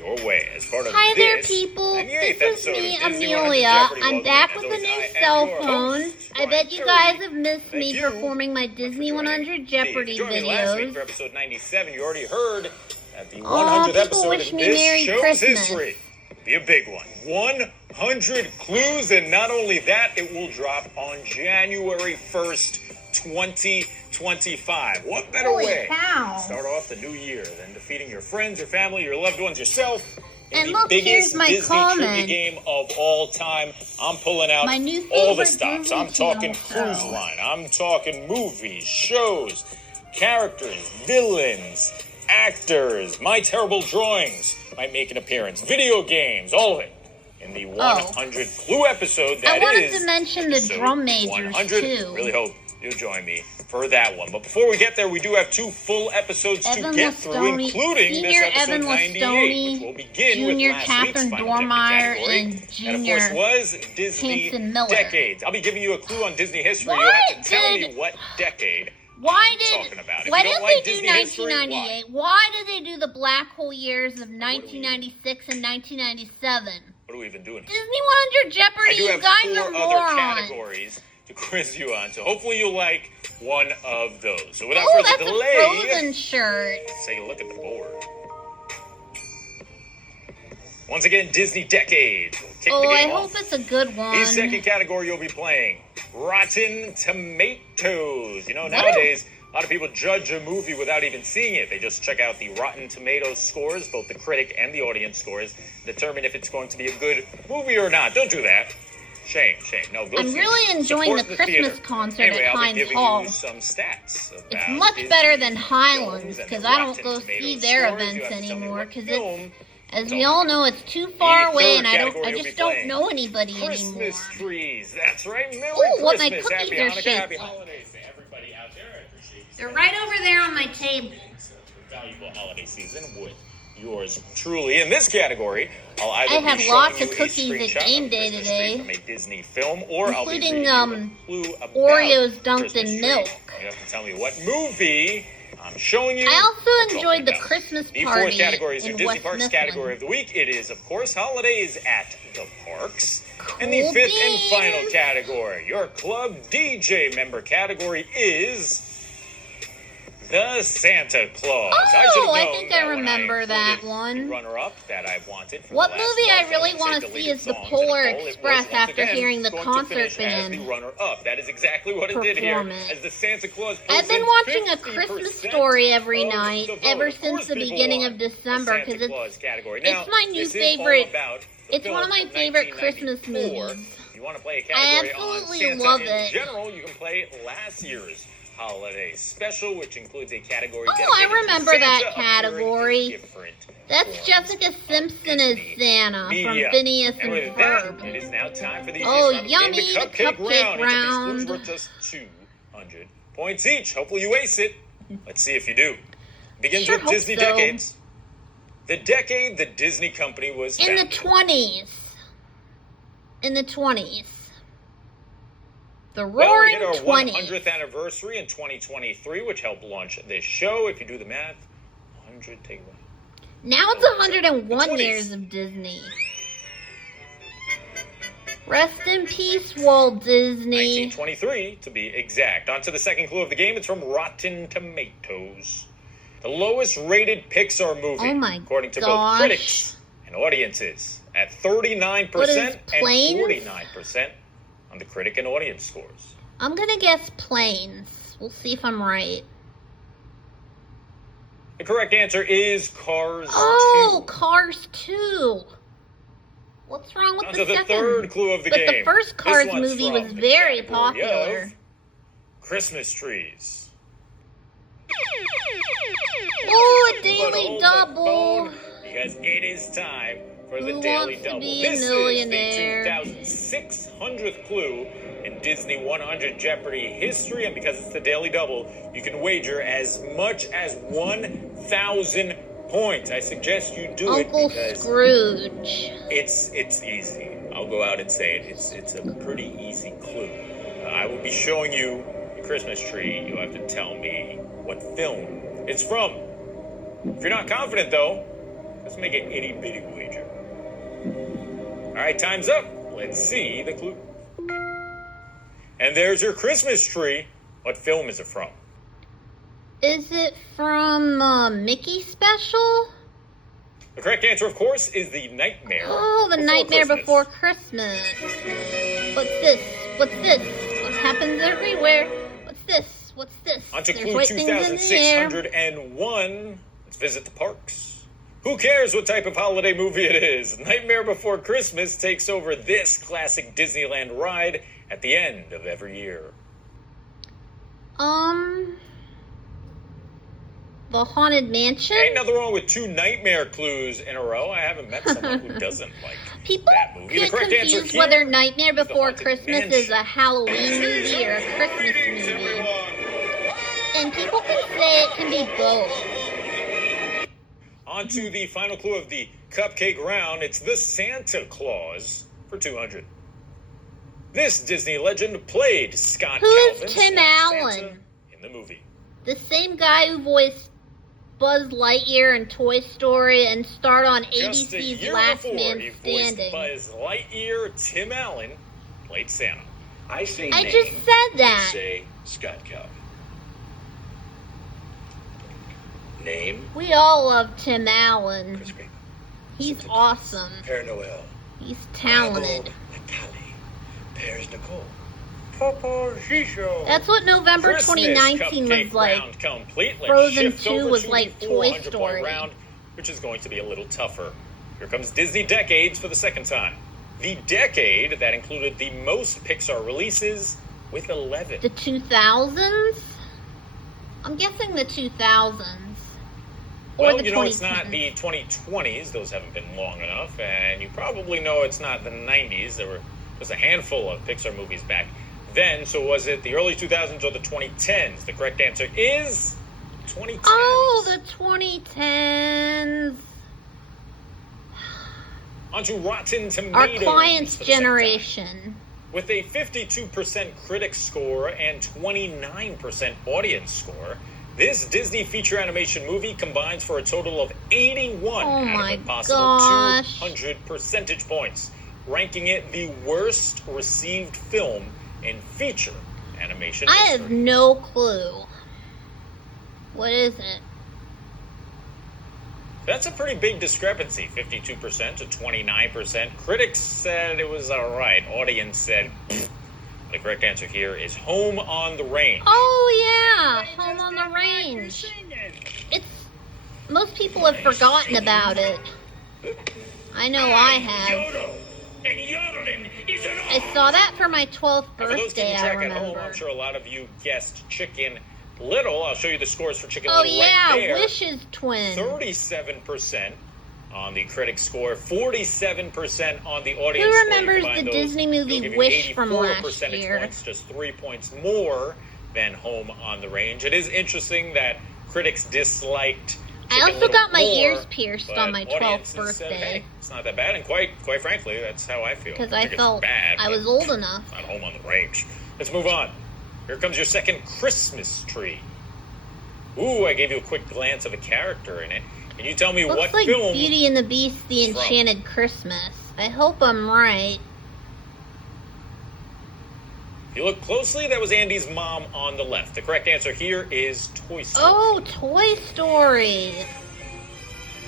your way as part of Hi there, this people. 98th This is episode me, of Disney 100 Amelia. Jeopardy. I'm Welcome back in. with a As new always, I am cell your phone. host, I bet you Ryan guys have missed Thank me you performing my much for Disney joining 100 me. Jeopardy If you joined me last week videos. for episode 97, you already heard that the 100th people episode wish of me this Merry show's Christmas. history be a big one. 100 clues, and not only that, it will drop on January 1st, 2025. What better Holy way cow. to start off the new year than defeating your friends, your family, your loved ones, yourself in And the look, biggest here's my Disney trivia comment. game of all time? I'm pulling out My new all the favorite stops. Disney I'm talking Channel cruise show. line. I'm talking movies, shows, characters, villains, actors. My terrible drawings might make an appearance. Video games, all of it. In the 100 clue episode that is I wanted to mention the episode drum majors 100. too. Really hope you'll join me for that one. But before we get there, we do have 2 full episodes to get through, including Senior this episode Evan 98, Lastoni, which will begin Junior with last Catherine week's Final Jeopardy Dormeyer, category. and Junior And of course was Disney Hanson Miller. decades. I'll be giving you a clue on Disney history. Why You'll have to tell did- me what decade Why I'm did talking about. If why you don't did like they do Disney history, 1998? Why did they do the black hole years of 1996 and 1997? What are we even doing here? Disney 100 Jeopardy, I do you have guys 4 are other morons. categories to quiz you on, so hopefully you'll like one of those. So without Oh, further that's a delay, Frozen shirt. let's take a look at the board. Once again, Disney decades. We'll kick Oh, the I game hope off. it's a good one. The second category you'll be playing, Rotten Tomatoes. You know, What? nowadays, a lot of people judge a movie without even seeing it. They just check out the Rotten Tomatoes scores, both the critic and the audience scores, determine if it's going to be a good movie or not. Don't do that. Shame. No, go I'm see really it. enjoying Support the theater. Christmas concert Anyway, at I'll be Heinz giving Hall. you some stats about It's much Disney better than films Highlands and because the I don't Rotten go Tomatoes see their scores. You events have to tell me anymore what because film as we all know, it's too far The away third and category I you'll be just don't playing. know anybody Christmas anymore. trees. That's right. Merry Ooh, what my Christmas. cookies Happy are Hanukkah. shaped Happy like. holidays to everybody out there. I appreciate you. They're right over there on my table. Valuable holiday season with yours truly. In this category, I'll either I be had showing lots you of a cookies at screenshot game of day Christmas today, tree from a Disney film, or I'll be including, reading you a clue about Oreos dunked Christmas in tree. milk. You have to tell me what movie I'm showing you. I or also talking enjoyed the about. Christmas The fourth party category is your in Disney West Parks Mifflin. category of the week. It is, of course, holidays at the parks. And the Cool fifth and beans. final category, your club DJ member category, is the Santa Claus. I should have Oh, I known think I that when remember that included one. the runner-up that I wanted. For What the last movie I month, really would want say to see deleted is the songs in Polar a poll. It was, Express once after again, hearing the going to concert finish as band the runner-up. That is exactly what it did here. performance. As the Santa Claus I've been posted watching A 50% Christmas Story every of night the vote. ever Of since course the people beginning want of the December Santa because Claus category. it's Now, my new this is all favorite. about the It's film one of my from favorite Christmas 1994. movies. If you want to play a I category on absolutely Santa love in it. general, you can play last year's holiday special, which includes a category Oh, I dedicated to remember Santa that appearing in category. different That's forms Jessica of Simpson as Disney Santa media. from Phineas And and with that, Ferb. it is now time for the Oh, easiest round of the game, yummy, the the cupcake cupcake round. Each of these round. clues worth just 200 points each. Hopefully you ace it. Let's see if you do. Begins Sure with hope Disney so. decades. The decade the Disney company was In the founded. 20s. In the 20s. The Well, we Roaring hit our 20s. 100th anniversary in 2023, which helped launch this show. If you do the math, 100, take away. Now it's The 101 20s. years of Disney. Rest in peace, Walt Disney. 1923, to be exact. On to the second clue of the game. It's from Rotten Tomatoes. The lowest rated Pixar movie, Oh my according to gosh. both critics and audiences, at 39% What is and Planes? 49% on the critic and audience scores. I'm gonna guess Planes. We'll see if I'm right. The correct answer is Cars 2. Oh, Cars 2. What's wrong with On the to the second? third clue of the but game. the first This Cars one's movie from was the very category popular. of Christmas trees. Oh, a But daily hold the double. phone, because it is time for the Who Daily Wants to Double. Be a This Millionaire? is the 2,600th clue in Disney 100 Jeopardy history, and because it's the Daily Double, you can wager as much as 1,000 points. I suggest you do Uncle it because Scrooge. it's easy. I'll go out and say it. It's a pretty easy clue. I will be showing you the Christmas tree. You'll have to tell me what film it's from. If you're not confident, though, Let's make an itty-bitty wager. All right, time's up. Let's see the clue. And there's your Christmas tree. What film is it from? Is it from Mickey Special? The correct answer, of course, is The Nightmare. Oh, The Nightmare Before Christmas. What's this? What's this? What happens everywhere? What's this? What's this? On to There's clue white things in the air. 2601. Let's visit the parks. Who cares what type of holiday movie it is? Nightmare Before Christmas takes over this classic Disneyland ride at the end of every year. The Haunted Mansion? Ain't nothing wrong with 2 nightmare clues in a row. I haven't met someone who doesn't like People that movie. get The correct answer confused here whether Nightmare is The Before Haunted Christmas Mansion. is a Halloween movie or a Christmas movie. And people can say it can be both. On to the final clue of the cupcake round. It's the Santa Claus for 200. This Disney legend played Scott Who's Calvin Tim slash Allen? Santa in the movie. The same guy who voiced Buzz Lightyear in Toy Story and starred on Just a ABC's year Last before Man he voiced Standing. Buzz Lightyear, Tim Allen played Santa. I say I name. just said You that. say Scott Calvin. Name. We all love Tim Allen. Chris Green. He's Santa Claus. awesome. Père Noël. He's talented. Margot Natalie. Pères Nicole. That's what November Christmas 2019 cupcake was like. round complete. Let's Frozen shift 2 over was to like the Toy 400 point Story. round, which is going to be a little tougher. Here comes Disney Decades for the second time. The decade that included the most Pixar releases with 11. The 2000s? I'm guessing the 2000s. Or Well, the you know it's 2010s. not the 2020s. Those haven't been long enough. And you probably know it's not the 90s. There was a handful of Pixar movies back then. So was it the early 2000s or the 2010s? The correct answer is 2010s. Oh, the 2010s. On to Rotten Tomatoes. Our client's for the second time. generation. With a 52% critic score and 29% audience score, this Disney feature animation movie combines for a total of 81 Oh out my of a possible gosh. 200 percentage points, ranking it the worst received film in feature animation I history. have no clue. What is it? That's a pretty big discrepancy, 52% to 29%. Critics said it was all right. Audience said, pfft. The correct answer here is Home on the Range. Oh yeah, Home on the Range. It's most people have forgotten about it. I know I have. I saw that for my 12th Now, for those birthday, keeping I track at home, remember. I'm sure a lot of you guessed Chicken Little. I'll show you the scores for Chicken Oh Little yeah, right there. Wishes Twin. 37% on the critic score, 47% on the audience score. Who You remembers combine the those, Disney it'll movie give you Wish from 84 last percentage year? points, just 3 points more than Home on the Range. It is interesting that critics disliked I Chicken also Little got my more, ears pierced but on my 12th audiences birthday. said, hey, it's not that bad, and quite frankly, that's how I feel. Because I I think it's felt bad, I but was old enough. it's not Home on the Range. Let's move on. Here comes your second Christmas tree. Ooh, I gave you a quick glance of a character in it. Can you tell me Looks what like film? Beauty and the Beast, The it's from? Enchanted Christmas. I hope I'm right. If you look closely, that was Andy's mom on the left. The correct answer here is Toy Story. Oh, Toy Story.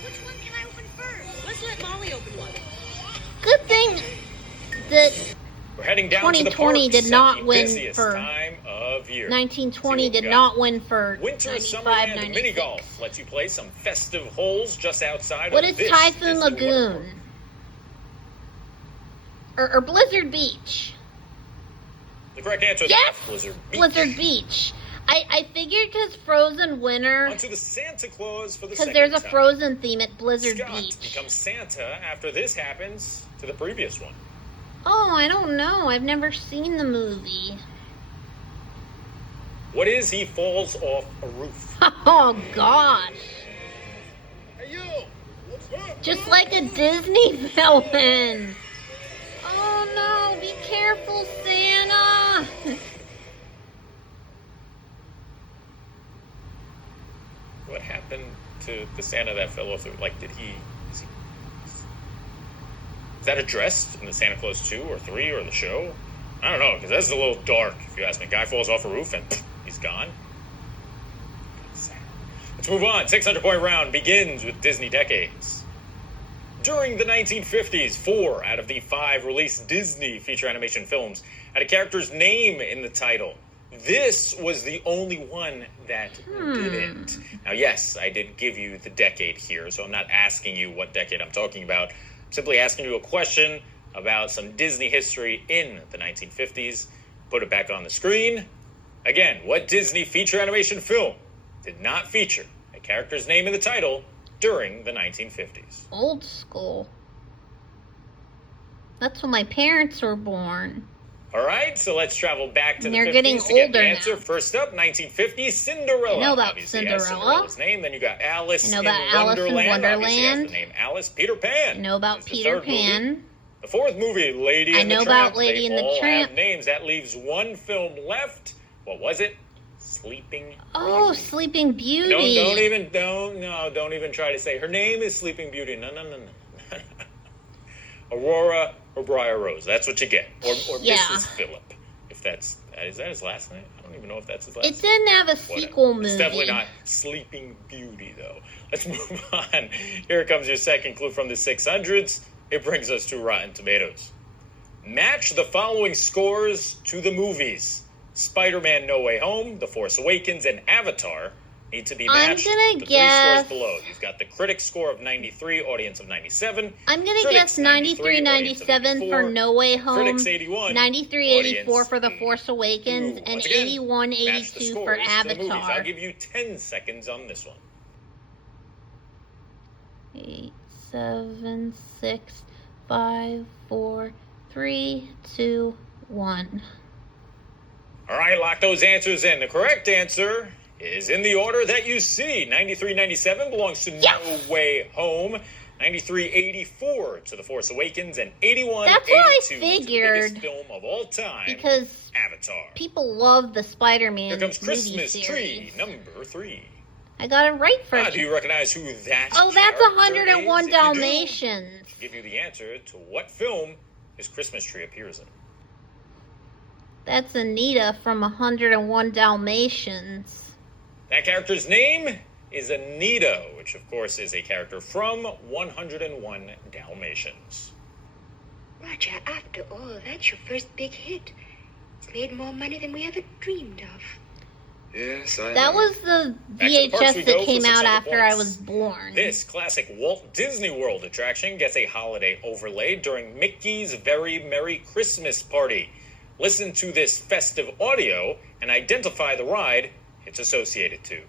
Which one can I open first? Let's let Molly open one. Good thing that We're heading down to the 2020 parks did not at the win busiest for time of year. 1920 See what we did got. not win for Winter 95, Summerland 96. Mini Golf lets you play some festive holes just outside What of is this Typhoon Disney Lagoon? waterpark. Or Blizzard Beach? The correct answer Yes! is Blizzard Beach. Blizzard Beach. I figured because Frozen Winter, On to the Santa Claus for the because second there's a time. Frozen theme at Blizzard Scott Beach. becomes Santa after this happens to the previous one. Oh, I don't know. I've never seen the movie. What is he falls off a roof? Oh, gosh. Hey, you! What's up? Just like a Disney villain. Oh, no. Be careful, Santa. What happened to the Santa that fell off? Like, is Is that a dress in the Santa Claus 2 or 3 or the show? I don't know, because that's a little dark, if you ask me. Guy falls off a roof and he's gone. Let's move on. 600-point round begins with Disney decades. During the 1950s, 4 out of the 5 released Disney feature animation films had a character's name in the title. This was the only one that didn't. Now, yes, I did give you the decade here, so I'm not asking you what decade I'm talking about. I'm simply asking you a question about some Disney history in the 1950s. Put it back on the screen. Again, what Disney feature animation film did not feature a character's name in the title during the 1950s? Old school. That's when my parents were born. All right, so let's travel back to the 50s getting to get the older answer. now. First up, 1950, Cinderella. I know about Obviously has Cinderella. Cinderella's name. Then you got Alice I know in about Alice in Wonderland. Obviously has Wonderland. the name Alice. Peter Pan. I know about is the Peter third movie. Pan. The fourth movie, Lady I and the know Tramp. about Lady They and the all Tramp. have names. That leaves one film left. What was it? Sleeping Oh, Beauty. Sleeping Beauty. Don't even try to say her name is Sleeping Beauty. No. Aurora or Briar Rose. That's what you get. Or Yeah. Mrs. Phillip. If is that his last name? I don't even know if that's his last name. It didn't have a Whatever. sequel movie. It's definitely not Sleeping Beauty, though. Let's move on. Here comes your second clue from the 600s. It brings us to Rotten Tomatoes. Match the following scores to the movies. Spider-Man No Way Home, The Force Awakens, and Avatar need to be I'm matched gonna with the guess- 3 scores below. You've got the critic score of 93, audience of 97. I'm going to Critics guess 93, audience of 97 for 84, No Way Home, Critics 81, 93, 84 audience for The Force Awakens, 82. and Once again, 81, match the 82 for scores to the movies. Avatar. I'll give you 10 seconds on this one. 8, 7, 6, 5, 4, 3, 2, 1. All right, lock those answers in. The correct answer is in the order that you see. 93-97 belongs to Yes! No Way Home. 93-84 to The Force Awakens, and 81-82 That's what I to the figured. biggest film of all time, Because Avatar. people love the Spider-Man Here comes movie Christmas series. Tree number 3. I got it right first. Do you recognize who that Oh, that's character 101 is? If you do, Dalmatians. I'll give you the answer to what film his Christmas tree appears in. That's Anita from 101 Dalmatians. That character's name is Anita, which of course is a character from 101 Dalmatians. Roger, after all, that's your first big hit. It's made more money than we ever dreamed of. Yes, I That know. was the Back to the parks we VHS go that for came out 600 after I points. was born. This classic Walt Disney World attraction gets a holiday overlay during Mickey's Very Merry Christmas Party. Listen to this festive audio and identify the ride it's associated to.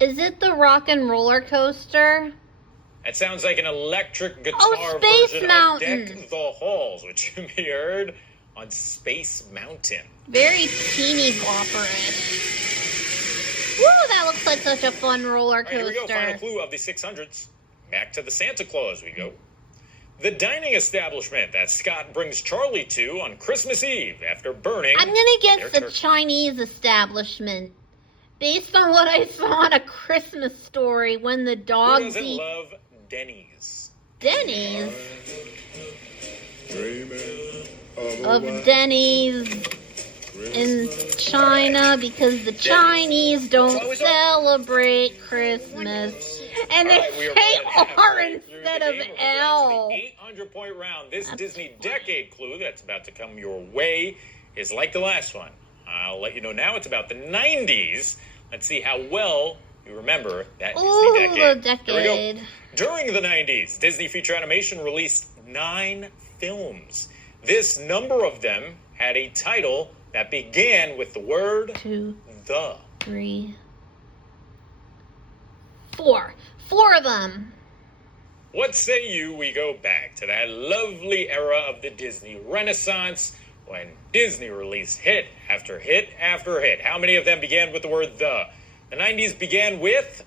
Is it the Rock and Roller Coaster? That sounds like an electric guitar Oh, Space version Mountain. of Deck the Halls, which can be heard on Space Mountain. Very teeny bopperish. Woo, that looks like such a fun roller All right, here we go. Final coaster. clue of the 600s. Back to the Santa Claus we go. The dining establishment that Scott brings Charlie to on Christmas Eve after burning. I'm gonna their guess the turkey. Chinese establishment. Based on what I saw in A Christmas Story when the Who dogs doesn't eat love Denny's? Denny's. Of Denny's in China because the Chinese don't celebrate Christmas. And they All right, we are say more than R halfway through instead the of game. We're L. down to the 800-point round. This Disney decade clue that's about to come your way is like the last one. I'll let you know now. It's about the 90s. Let's see how well you remember that Ooh, Disney decade. the Here we go. decade. During the 90s, Disney Feature Animation released 9 films. This number of them had a title that began with the word 2, the. 3, 4. 4 of them. What say you we go back to that lovely era of the Disney Renaissance when Disney released hit after hit after hit? How many of them began with the word the? The 90s began with,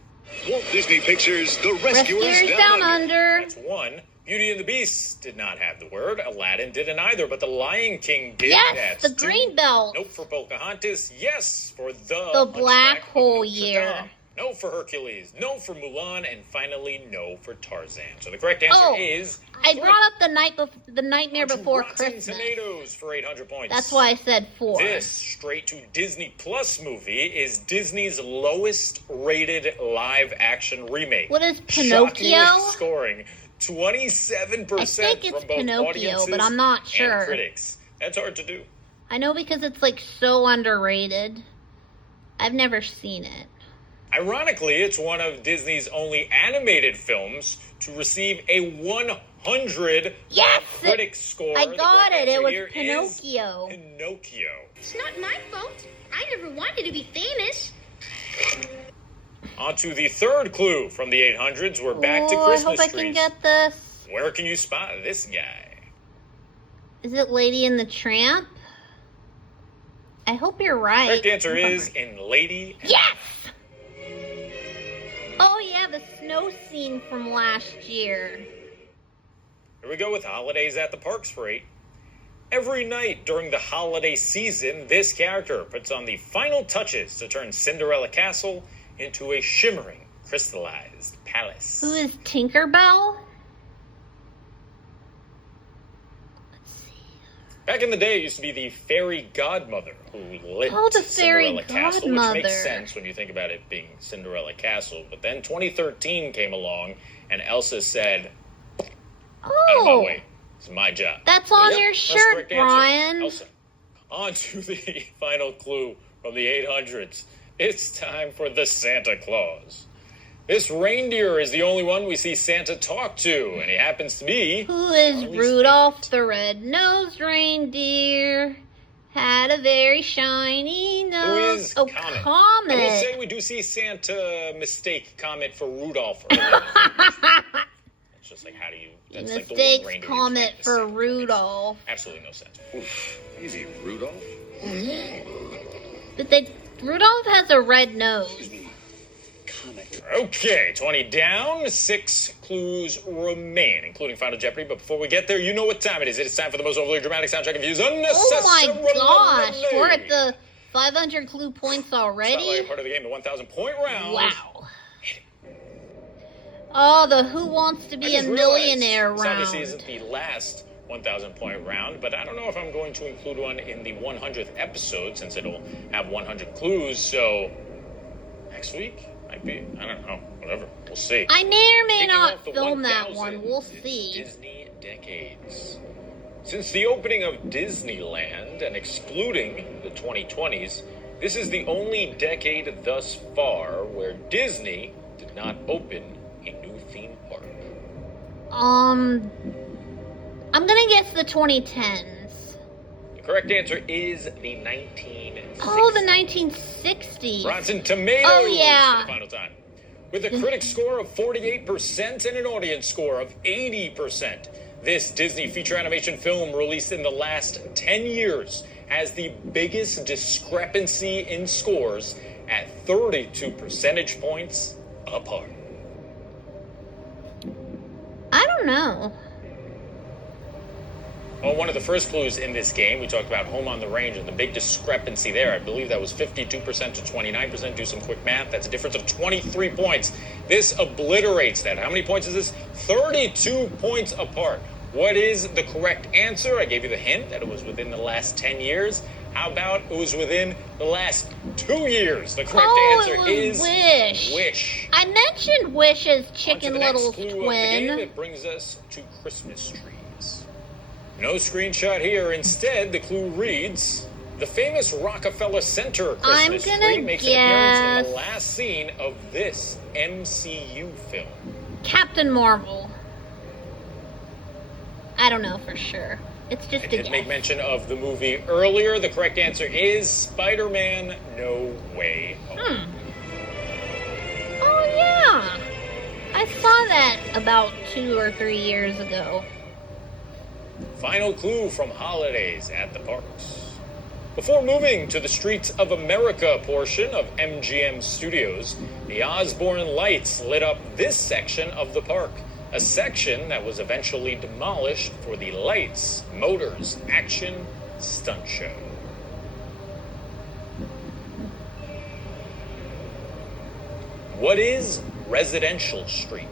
Walt Disney Pictures' The Rescuers, Rescuers Down Under. that's 1. Beauty and the Beast did not have the word. Aladdin didn't either, but The Lion King did. Yes, That's the 2. Green Belt. Nope for Pocahontas. Yes for The Hunchback Black of Hole Notre year. Dame. No for Hercules, no for Mulan, and finally no for Tarzan. So the correct answer is... I brought up the Nightmare Onto Before Rotten Christmas. Tomatoes for 800 points. That's why I said 4. This straight-to-Disney Plus movie is Disney's lowest-rated live-action remake. What is Pinocchio? Shockingly scoring 27% I think it's from both Pinocchio, audiences but I'm not sure. and critics. That's hard to do. I know because it's like so underrated. I've never seen it. Ironically, it's one of Disney's only animated films to receive a 100 Yes! critic score. I The got correct it. It answer was here is Pinocchio. Pinocchio. It's not my fault. I never wanted to be famous. On to the third clue from the 800s. We're back to I Christmas hope I trees. can get this. Where can you spot this guy? Is it Lady and the Tramp? I hope you're right. Correct answer is in Lady. Yes! Oh yeah, the snow scene from last year. Here we go with holidays at the parks for 8. Every night during the holiday season, this character puts on the final touches to turn Cinderella Castle into a shimmering, crystallized palace. Who is Tinkerbell? Let's see. Back in the day, it used to be the fairy godmother who lit The fairy Cinderella Castle, which godmother. makes sense when you think about it being Cinderella Castle. But then 2013 came along, and Elsa said, "Out of my way. It's my job." That's on Yep, your that's the shirt, correct answer. Brian. Elsa. On to the final clue from the 800s. It's time for the Santa Claus. This reindeer is the only one we see Santa talk to, and he happens to be... Who is Charlie's Rudolph favorite. the red-nosed reindeer? Had a very shiny Who nose. is Oh, Comet? Comet. I will say we do see Santa mistake Comet for Rudolph. Earlier. It's just like, how do you... That's like the one Mistakes reindeer you Comet can't for mistake. Rudolph. Absolutely no sense. Oof. Easy, Rudolph. But Rudolph has a red nose. Okay, 20 down, 6 clues remain, including Final Jeopardy. But before we get there, you know what time it is. It is time for the most overly dramatic soundtrack of views. Oh my gosh, we're at the 500 clue points It's not like a already? part of the game, the 1,000 point round. Wow. Oh, the Who Wants to I Be a just realized Millionaire this obviously round. isn't the last 1,000 point round, but I don't know if I'm going to include one in the 100th episode since it'll have 100 clues. So next week might be, I don't know, whatever. We'll see. I may or may Kicking not off the film that 1000 one. We'll see. Disney decades. Since the opening of Disneyland and excluding the 2020s, this is the only decade thus far where Disney did not open a new theme park. I'm gonna guess the 2010s. The correct answer is the 1960s. Oh, the 1960s. Rotten Tomatoes Oh, yeah. for the final time. With a critic score of 48% and an audience score of 80%, this Disney feature animation film released in the last 10 years has the biggest discrepancy in scores at 32 percentage points apart. I don't know. Well, one of the first clues in this game, we talked about Home on the Range and the big discrepancy there. I believe that was 52% to 29%. Do some quick math. That's a difference of 23 points. This obliterates that. How many points is this? 32 points apart. What is the correct answer? I gave you the hint that it was within the last 10 years. How about it was within the last 2 years? The correct answer it was is Wish. Wish. I mentioned Wish's On to Chicken the next Little's clue of the game. twin. It brings us to Christmas trees. No screenshot here. Instead, the clue reads, the famous Rockefeller Center I'm Christmas gonna tree makes an appearance in guess the last scene of this MCU film. Captain Marvel. I don't know for sure. It's just I a did guess. make mention of the movie earlier. The correct answer is Spider-Man No Way Home. Oh yeah. I saw that about 2 or 3 years ago. Final clue from Holidays at the Parks. Before moving to the Streets of America portion of MGM Studios, the Osborne Lights lit up this section of the park, a section that was eventually demolished for the Lights, Motors, Action Stunt Show. What is Residential Street?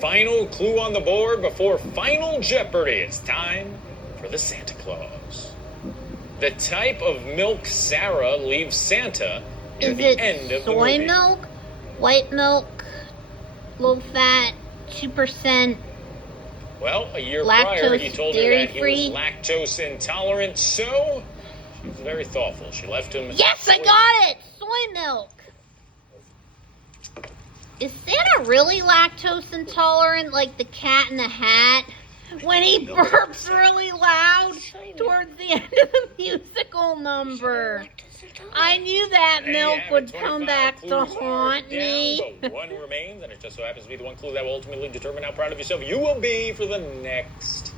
Final clue on the board before Final Jeopardy. It's time for the Santa Claus. The type of milk Sarah leaves Santa near the end of the movie. Is it soy milk, white milk, low fat, 2%? Well, a year prior, he told her that he dairy-free? was lactose intolerant, so she was very thoughtful. She left him... Yes, I got it! Soy milk! Is Santa really lactose intolerant like the Cat in the Hat? When he burps really loud towards the end of the musical number. I knew that milk would come back to haunt me. But one remains, and it just so happens to be the one clue that will ultimately determine how proud of yourself you will be for the next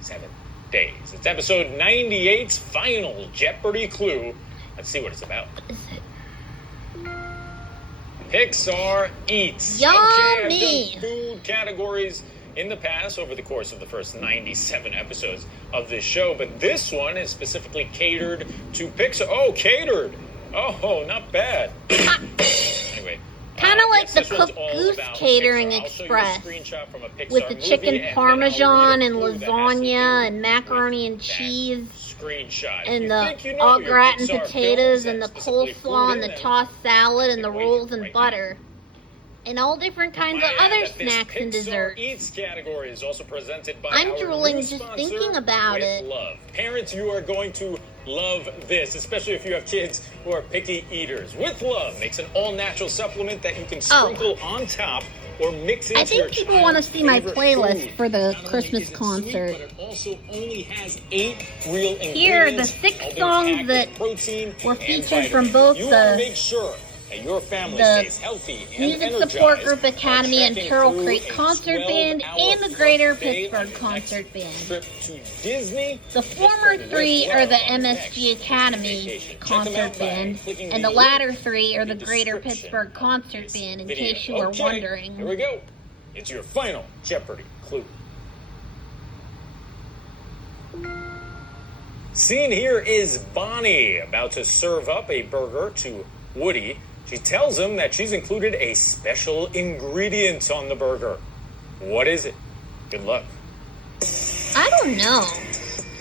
7 days. It's episode 98's final Jeopardy clue. Let's see what it's about. What is it? Pixar Eats. Yummy! Okay, I've done food categories in the past over the course of the first 97 episodes of this show, but this one is specifically catered to Pixar. Oh, catered! Oh, not bad. Anyway. Kind of like yes, the Cooked Goose Catering Express with the chicken parmesan and lasagna and macaroni and cheese and the au gratin potatoes and the coleslaw and the tossed salad and the rolls and butter. And all different kinds of other snacks and desserts. Eats category is also presented by I'm our drooling new just sponsor, thinking about With it. Love. Parents, you are going to love this, especially if you have kids who are picky eaters. With Love makes an all-natural supplement that you can sprinkle on top or mix into I think people want to see my playlist for the Christmas concert. But it also only has 8 real ingredients. Here are the 6 songs that were featured from both you want to the make sure that your family stays healthy and Music energized Support Group while Academy and tracking Turtle through Creek a Concert Band 12-hour and the Greater plus day Pittsburgh on your Concert next Band. trip to Disney. The former 3 are the MSG Academy Concert Band, and the latter 3 are the Greater Pittsburgh Concert Band, in case you were wondering. Here we go. It's your final Jeopardy clue. Scene here is Bonnie about to serve up a burger to Woody. She tells him that she's included a special ingredient on the burger. What is it? Good luck. I don't know.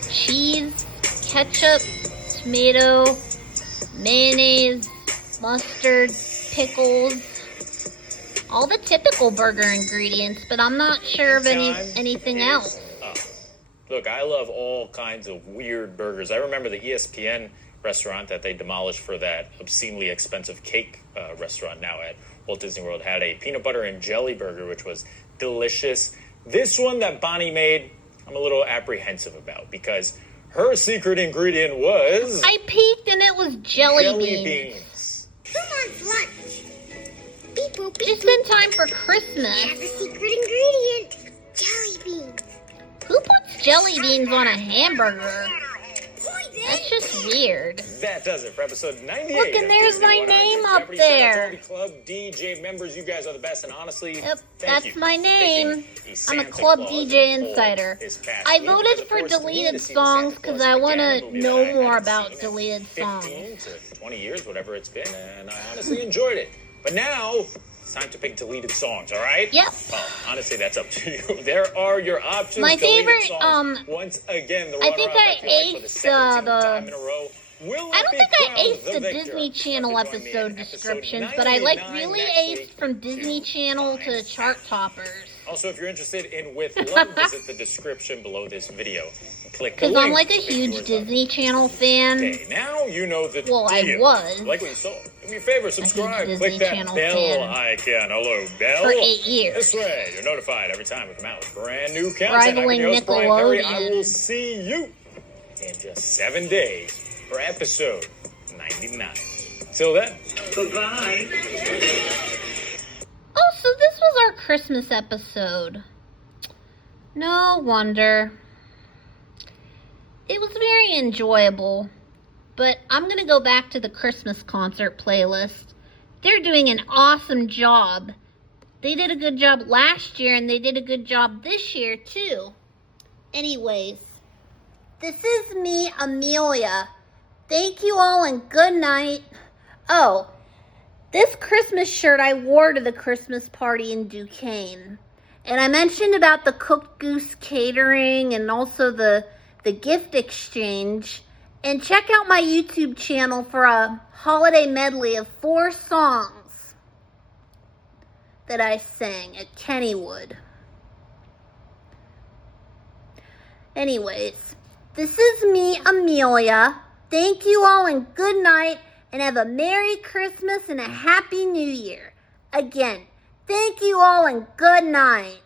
Cheese, ketchup, tomato, mayonnaise, mustard, pickles. All the typical burger ingredients, but I'm not sure of anything else. Look, I love all kinds of weird burgers. I remember the ESPN restaurant that they demolished for that obscenely expensive cake restaurant now at Walt Disney World had a peanut butter and jelly burger, which was delicious. This one that Bonnie made, I'm a little apprehensive about because her secret ingredient was... I peeked and it was jelly beans. Who wants lunch? Beep boop, beep Just in time for Christmas. have a secret ingredient. Jelly beans. Who puts jelly beans on a hamburger? That's just weird. That does it for episode 98. Look, and there's Disney my 100 name up Jeopardy. there. Shout out to all the Club DJ members. You guys are the best, and honestly, Yep, thank that's you my for name. picking a I'm a Santa Club Claus DJ in the poll Insider. this past I week. voted Because, of for course, we need deleted to see the songs Santa because Claus I again, want a to movie know that I more haven't about seen in deleted 15 songs. to 20 years, whatever it's been, and I honestly enjoyed it. But now, it's time to pick deleted songs, all right? Yep. Well, honestly, that's up to you. There are your options. My Deleted favorite, songs. Once again, the I think runner-up, I feel like, for the aced, 17th the- time in a row. I don't think I aced the Disney Channel episode descriptions, but I really aced from Disney Channel to chart toppers. Also, if you're interested in With Love, visit the description below this video. Click the Because link. I'm like a huge Disney Channel fan. Okay, now you know the Well, I deal. was. Like what you saw. Do me a favor, subscribe. Disney Click that Channel bell fan. icon. Hello, bell. For 8 years. This way, you're notified every time we come out with brand new content. Rivaling I'm your host, Brian Perry. I Nickelodeon. will see you in just 7 days for episode 99. Till then. Goodbye. Oh, so this was our Christmas episode. No wonder. It was very enjoyable, but I'm going to go back to the Christmas concert playlist. They're doing an awesome job. They did a good job last year, and they did a good job this year, too. Anyways, this is me, Amelia. Thank you all and good night. Oh, this Christmas shirt I wore to the Christmas party in Duquesne. And I mentioned about the Cooked Goose catering and also the gift exchange. And check out my YouTube channel for a holiday medley of 4 songs that I sang at Kennywood. Anyways, this is me, Amelia. Thank you all and good night, and have a Merry Christmas and a Happy New Year. Again, thank you all and good night.